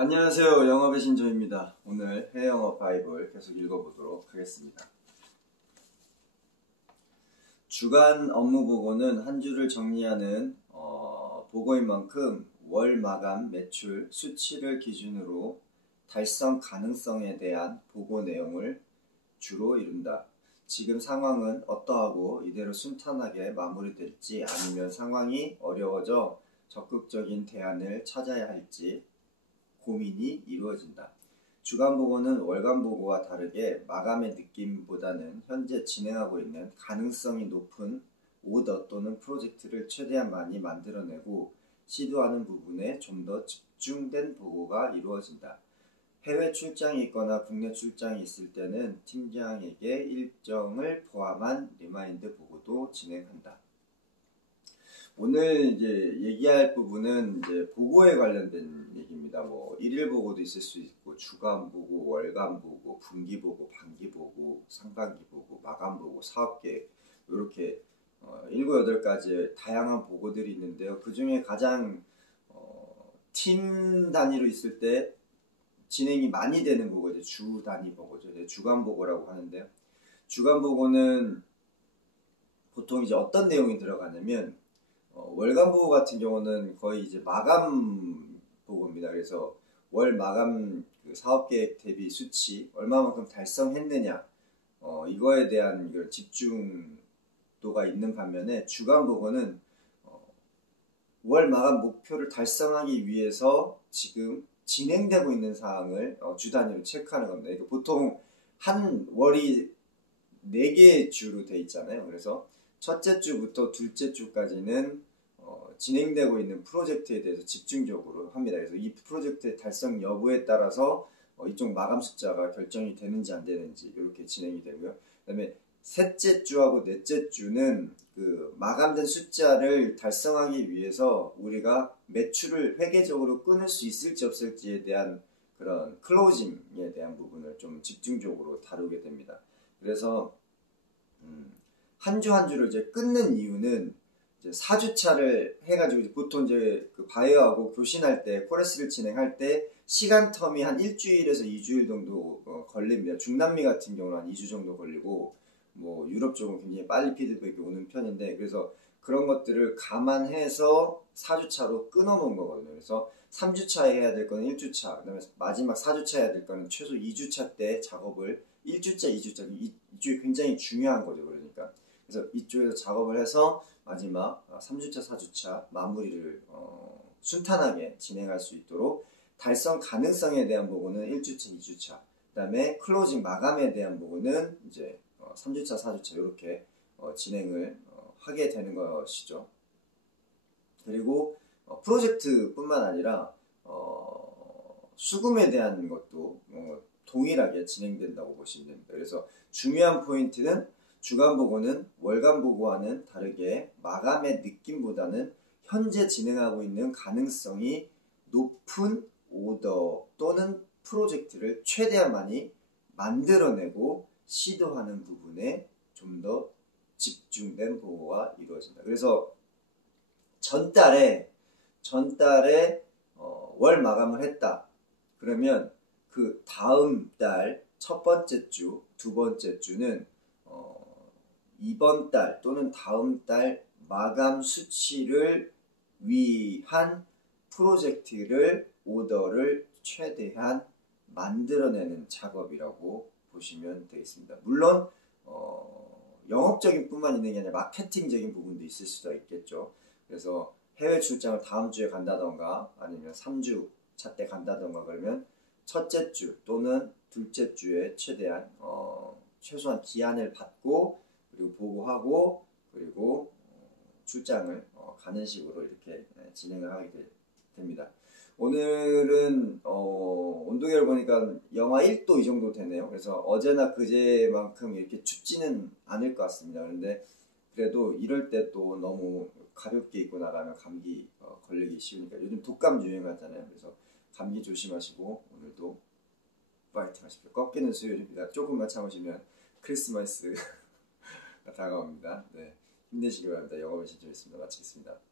안녕하세요. 영업의 신조입니다. 오늘 해외영업 바이블 계속 읽어보도록 하겠습니다. 주간 업무 보고는 한 주를 정리하는 보고인 만큼 월 마감 매출 수치를 기준으로 달성 가능성에 대한 보고 내용을 주로 이룬다. 지금 상황은 어떠하고 이대로 순탄하게 마무리될지 아니면 상황이 어려워져 적극적인 대안을 찾아야 할지 고민이 이루어진다. 주간 보고는 월간 보고와 다르게 마감의 느낌보다는 현재 진행하고 있는 가능성이 높은 오더 또는 프로젝트를 최대한 많이 만들어내고 시도하는 부분에 좀 더 집중된 보고가 이루어진다. 해외 출장이 있거나 국내 출장이 있을 때는 팀장에게 일정을 포함한 리마인드 보고도 진행한다. 오늘 이제 얘기할 부분은 이제 보고에 관련된 얘기입니다. 뭐 일일 보고도 있을 수 있고 주간 보고, 월간 보고, 분기 보고, 반기 보고, 상반기 보고, 마감 보고, 사업 계획 이렇게 7, 8가지 다양한 보고들이 있는데요. 그 중에 가장 팀 단위로 있을 때 진행이 많이 되는 보고 이제 주 단위 보고죠. 주간 보고라고 하는데요. 주간 보고는 보통 이제 어떤 내용이 들어가냐면 월간 보고 같은 경우는 거의 이제 마감 보고입니다. 그래서 월 마감 그 사업 계획 대비 수치 얼마만큼 달성했느냐 이거에 대한 이걸 집중도가 있는 반면에 주간 보고는 월 마감 목표를 달성하기 위해서 지금 진행되고 있는 사항을 주 단위로 체크하는 겁니다. 그러니까 보통 한 월이 4개의 주로 돼 있잖아요. 그래서 첫째 주부터 둘째 주까지는 진행되고 있는 프로젝트에 대해서 집중적으로 합니다. 그래서 이 프로젝트의 달성 여부에 따라서 이쪽 마감 숫자가 결정이 되는지 안 되는지 이렇게 진행이 되고요. 그 다음에 셋째 주하고 넷째 주는 그 마감된 숫자를 달성하기 위해서 우리가 매출을 회계적으로 끊을 수 있을지 없을지에 대한 그런 클로징에 대한 부분을 좀 집중적으로 다루게 됩니다. 그래서 한 주 한 주를 이제 끊는 이유는 이제 4주차를 해가지고 보통 이제 그 바이어하고 교신할 때 코레스를 진행할 때 시간 텀이 한 일주일에서 2주일 정도 걸립니다. 중남미 같은 경우는 한 2주 정도 걸리고 뭐 유럽 쪽은 굉장히 빨리 피드백이 오는 편인데 그래서 그런 것들을 감안해서 4주차로 끊어놓은 거거든요. 그래서 3주차에 해야 될 거는 1주차, 그 다음에 마지막 4주차 해야 될 거는 최소 2주차 때 작업을 1주차, 2주차, 이쪽이 굉장히 중요한 거죠. 그러니까 그래서 이쪽에서 작업을 해서 마지막 3주차, 4주차 마무리를 순탄하게 진행할 수 있도록 달성 가능성에 대한 보고는 1주차, 2주차, 그 다음에 클로징 마감에 대한 보고는 이제 3주차, 4주차 이렇게 진행을 하게 되는 것이죠. 그리고 프로젝트뿐만 아니라 수금에 대한 것도 동일하게 진행된다고 보시면 됩니다. 그래서 중요한 포인트는 주간 보고는 월간 보고와는 다르게 마감의 느낌보다는 현재 진행하고 있는 가능성이 높은 오더 또는 프로젝트를 최대한 많이 만들어내고 시도하는 부분에 좀 더 집중된 보고가 이루어진다. 그래서 전달에 월 마감을 했다. 그러면 그 다음 달 첫 번째 주, 두 번째 주는 이번 달 또는 다음 달 마감 수치를 위한 프로젝트를 오더를 최대한 만들어내는 작업이라고 보시면 되겠습니다. 물론 영업적인 뿐만 있는 게 아니라 마케팅적인 부분도 있을 수가 있겠죠. 그래서 해외 출장을 다음 주에 간다던가 아니면 3주차 때 간다던가 그러면 첫째 주 또는 둘째 주에 최대한 최소한 기한을 받고 그리고 보고하고 그리고 출장을 가는 식으로 이렇게 진행을 하게 됩니다. 오늘은 온도계를 보니까 영하 1도 이 정도 되네요. 그래서 어제나 그제만큼 이렇게 춥지는 않을 것 같습니다. 그런데 그래도 이럴 때 또 너무 가볍게 입고 나가면 감기 걸리기 쉬우니까 요즘 독감 유행하잖아요. 그래서 감기 조심하시고 오늘도 파이팅 하십시오. 꺾이는 수요일입니다. 조금만 참으시면 크리스마스가 다가옵니다. 네, 힘내시기 바랍니다. 영업의 신조였습니다. 마치겠습니다.